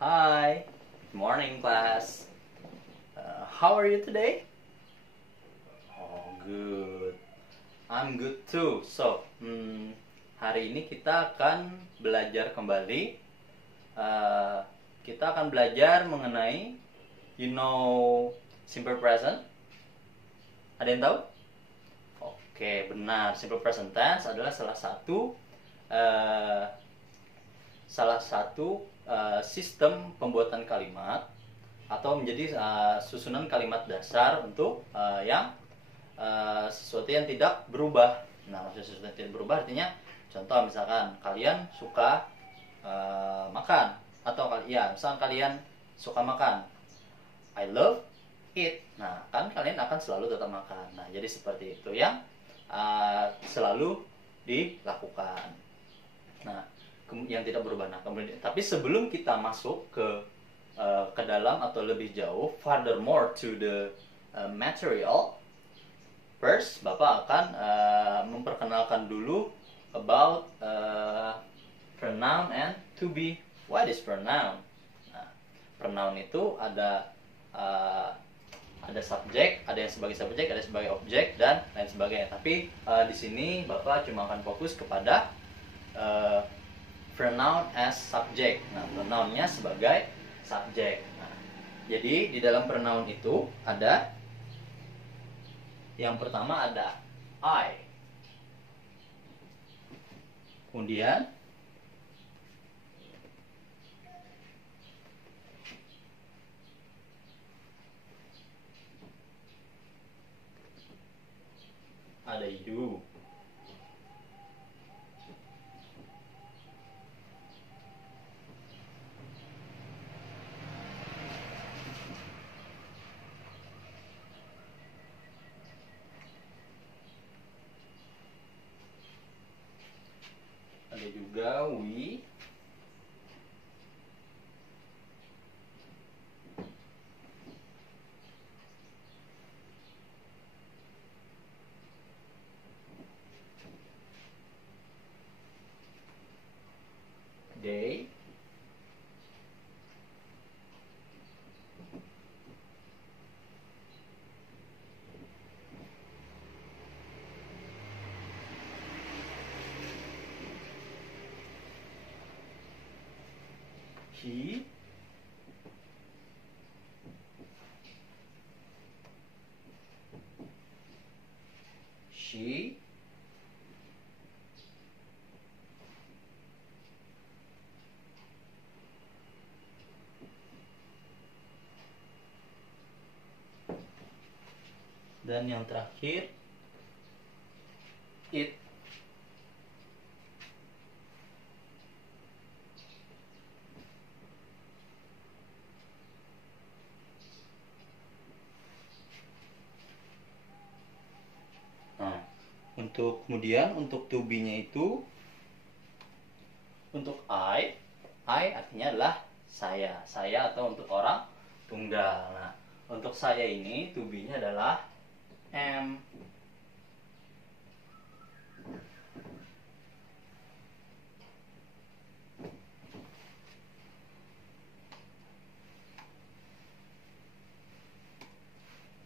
Hi, good morning class. How are you today? Oh, good. I'm good too. So, hari ini kita akan belajar kembali. Kita akan belajar mengenai, simple present. Ada yang tahu? Oke, benar. Simple present tense adalah salah satu sistem pembuatan kalimat atau menjadi susunan kalimat dasar untuk sesuatu yang tidak berubah. Nah, maksud sesuatu yang tidak berubah artinya, contoh misalkan kalian suka makan, atau misalkan kalian suka makan, I love it. Nah, kan kalian akan selalu tetap makan. Nah, jadi seperti itu yang selalu dilakukan. Nah, yang tidak berubah. Nah, kemudian, tapi sebelum kita masuk ke dalam atau lebih jauh, furthermore to the material, first Bapak akan memperkenalkan dulu about pronoun and to be. What is pronoun? Nah, pronoun itu ada subjek, ada yang sebagai subjek, ada sebagai objek, dan lain sebagainya. Tapi di sini Bapak cuma akan fokus kepada pronoun as subject. Nah, pronounnya sebagai subjek. Nah, jadi di dalam pronoun itu ada yang pertama ada I. Kemudian ada you. Ada juga we. They. He. She. Dan yang terakhir it. Nah, kemudian untuk to be-nya itu, untuk I artinya adalah saya atau untuk orang tunggal. Nah, untuk saya ini to be-nya adalah am.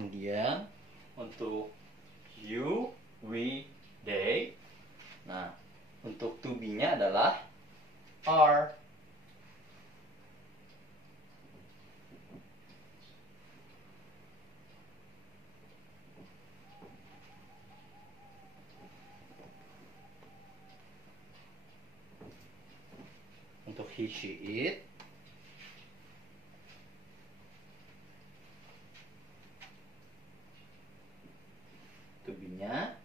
Kemudian untuk you, we, they. Nah, untuk to be-nya adalah are. Untuk he, she, it. To be-nya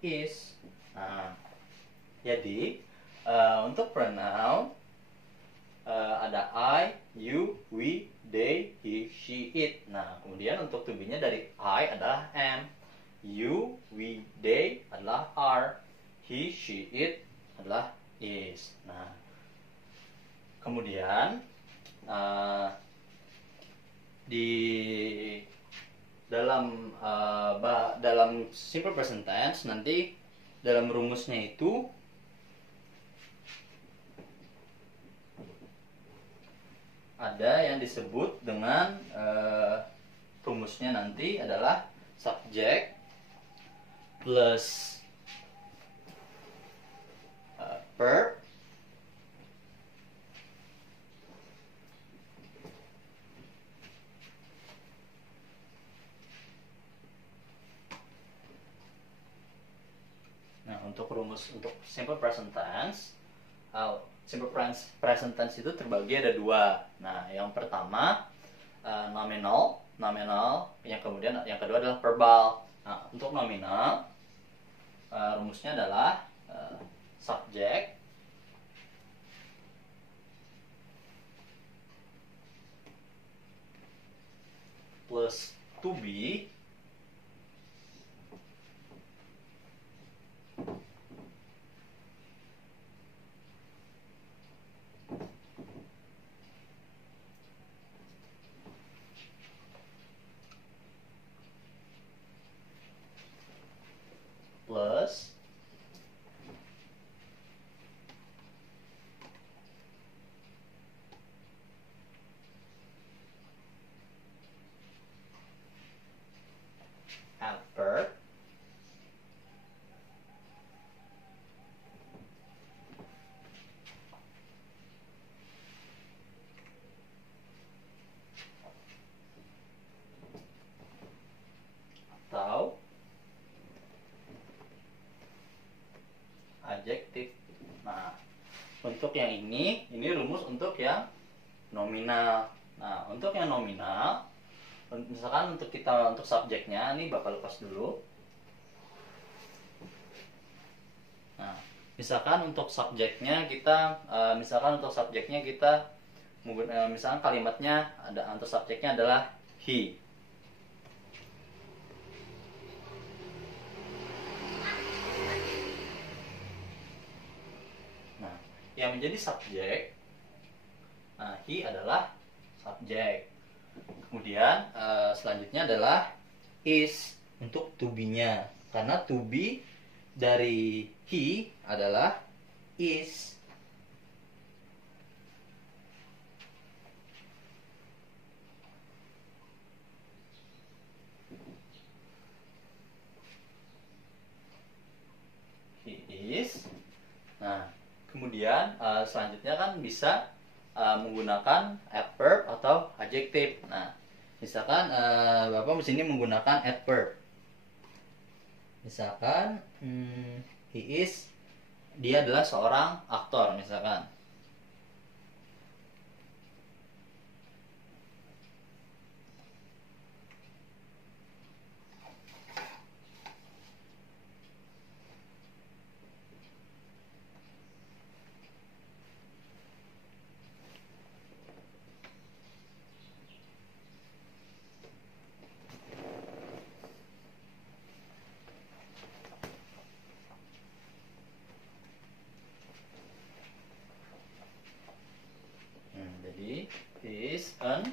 is. Nah, jadi untuk pronoun ada I, you, we, they, he, she, it. Nah, kemudian untuk to be-nya dari I adalah am, you, we, they adalah are, he, she, it adalah is. Nah, kemudian di dalam simple present tense nanti dalam rumusnya itu ada yang disebut dengan rumusnya nanti adalah subject plus verb untuk rumus untuk simple present tense, present tense itu terbagi ada dua. Nah, yang pertama nominal, yang kedua adalah verbal. Nah, untuk nominal rumusnya adalah subject plus to be plus adverb atau adjektif. Nah, untuk yang ini rumus untuk yang nominal. Nah, untuk yang nominal, misalkan untuk subjeknya, ini Bapak lepas dulu. Nah, misalkan untuk subjeknya kita, misalkan kalimatnya untuk subjeknya adalah he. Yang menjadi subjek, nah he adalah subjek. Kemudian selanjutnya adalah is untuk to be-nya, karena to be dari he adalah is. He is. Nah, kemudian selanjutnya kan bisa menggunakan adverb atau adjektif. Nah, misalkan Bapak di sini menggunakan adverb. Misalkan dia adalah seorang aktor misalkan. Jadi is an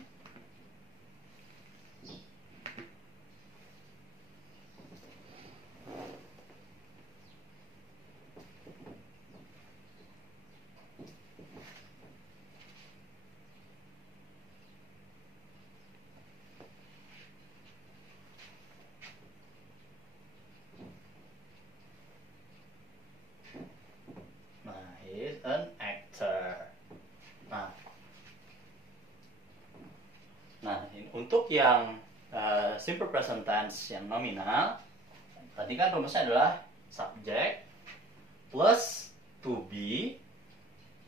actor. Nah, untuk yang simple present tense yang nominal, tadi kan rumusnya adalah subject plus to be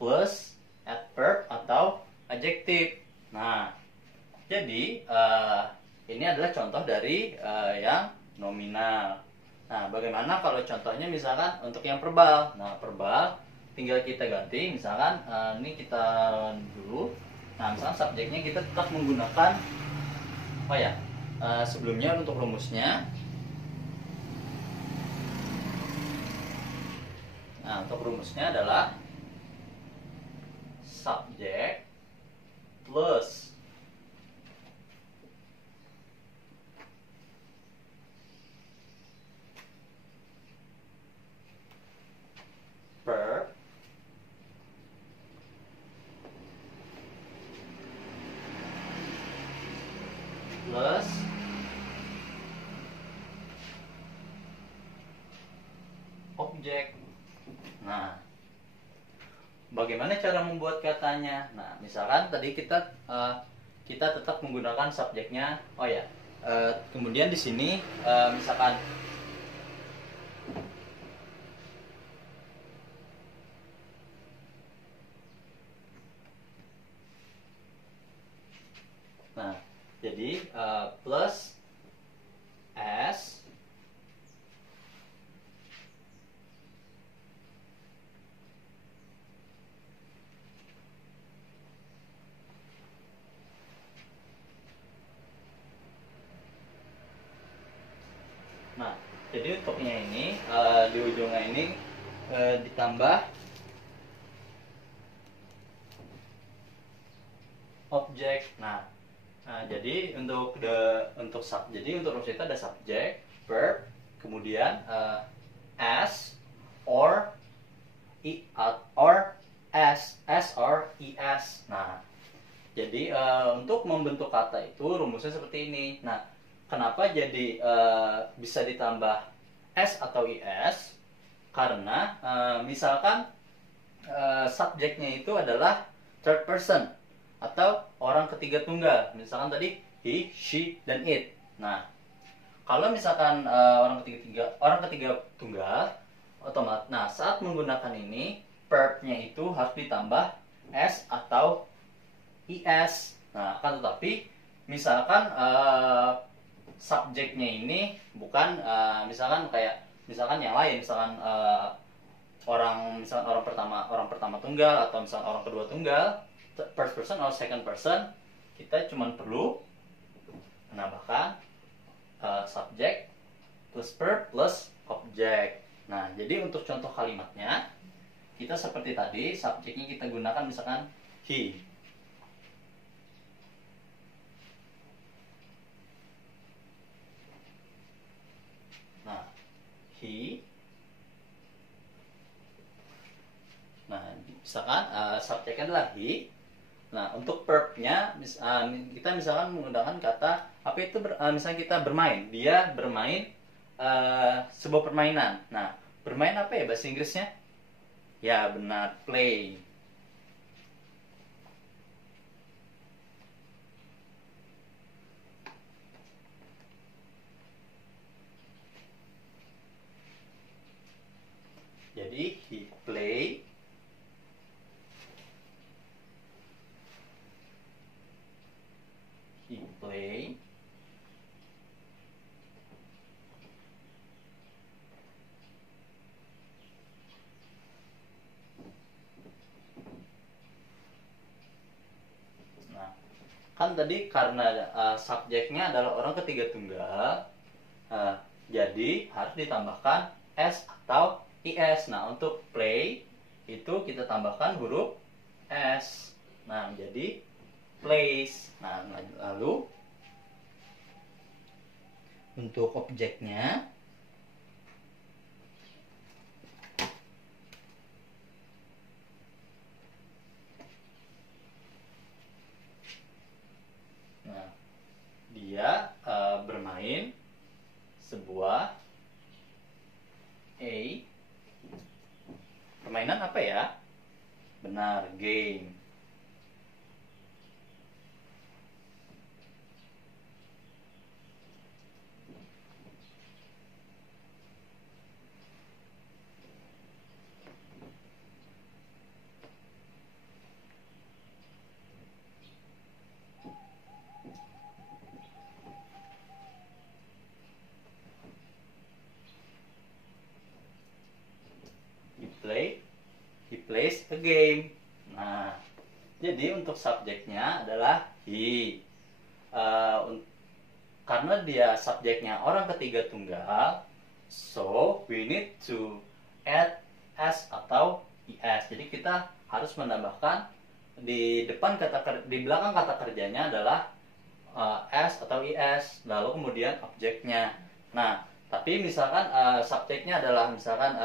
plus adverb atau adjektif. Nah, jadi ini adalah contoh dari yang nominal. Nah, bagaimana kalau contohnya misalkan untuk yang verbal? Nah, verbal tinggal kita ganti, misalkan ini kita dulu. Nah, misalkan subjeknya kita tetap menggunakan sebelumnya untuk rumusnya. Nah, untuk rumusnya adalah subject plus verb objek. Nah, bagaimana cara membuat katanya? Nah, misalkan tadi kita tetap menggunakan subjeknya. Oh ya, kemudian di sini misalkan nah, jadi plus s nah, jadi untuknya ini di ujungnya ini ditambah objek. Nah, jadi jadi untuk rumus itu ada subjek, verb, kemudian s or s or es. Nah, jadi untuk membentuk kata itu rumusnya seperti ini. Nah, kenapa jadi bisa ditambah s atau is? Karena misalkan subjeknya itu adalah third person atau orang ketiga tunggal. Misalkan tadi he, she, dan it. Nah, kalau misalkan orang ketiga tunggal, otomatis. Nah, saat menggunakan ini, verb-nya itu harus ditambah s atau is. Nah, kan tetapi misalkan subjeknya ini bukan misalkan yang lain, misalkan orang pertama tunggal atau misalkan orang kedua tunggal, first person atau second person, kita cuma perlu menambahkan subjek plus verb plus objek. Nah, jadi untuk contoh kalimatnya kita seperti tadi, subjeknya kita gunakan misalkan he. Nah, he. Nah, misalkan subjeknya adalah he. Nah, untuk verb-nya kita misalkan menggunakan kata apa itu misalnya kita bermain. Dia bermain sebuah permainan. Nah, bermain apa ya bahasa Inggrisnya? Ya, benar, play. Jadi he play. He play. Nah, kan tadi karena subjeknya adalah orang ketiga tunggal, jadi harus ditambahkan s atau is. Nah, untuk play itu kita tambahkan huruf s. Nah, jadi plays. Nah, lalu untuk objeknya dia bermain sebuah permainan apa ya? Benar, game. He plays a game. Nah, jadi untuk subjeknya adalah he. Karena dia subjeknya orang ketiga tunggal, so we need to add s atau is. Jadi kita harus menambahkan di belakang kata kerjanya adalah s atau is, lalu kemudian objeknya. Nah, tapi misalkan subjeknya adalah misalkan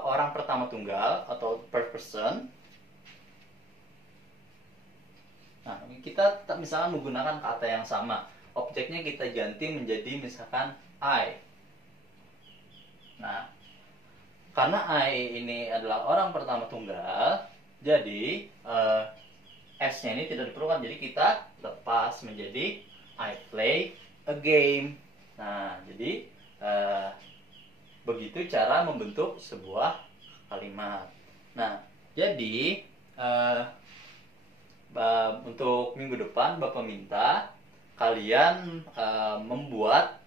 orang pertama tunggal atau first person. Nah, kita misalkan menggunakan kata yang sama, objeknya kita ganti menjadi misalkan I. Nah, karena I ini adalah orang pertama tunggal, jadi S-nya ini tidak diperlukan. Jadi kita lepas menjadi I play a game. Nah, jadi begitu cara membentuk sebuah kalimat. Nah, jadi untuk minggu depan Bapak minta kalian membuat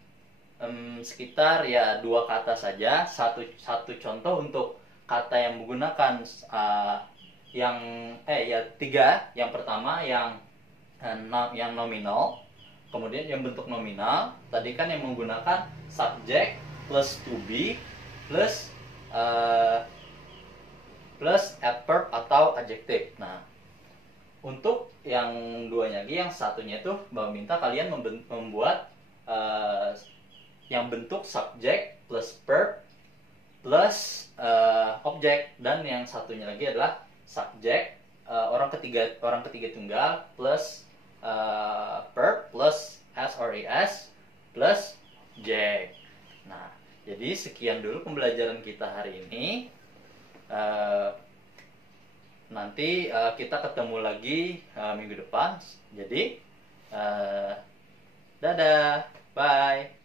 sekitar ya 2 kata saja, satu contoh untuk kata yang menggunakan yang 3. Yang pertama yang nominal, kemudian yang bentuk nominal tadi kan yang menggunakan subject plus to be plus adverb atau adjective. Nah, untuk yang duanya lagi, yang satunya itu Bapak minta kalian membuat yang bentuk subject plus verb plus object, dan yang satunya lagi adalah subject orang ketiga tunggal plus verb plus s or es plus j. Nah, jadi sekian dulu pembelajaran kita hari ini. Nanti kita ketemu lagi minggu depan. Jadi dadah, bye.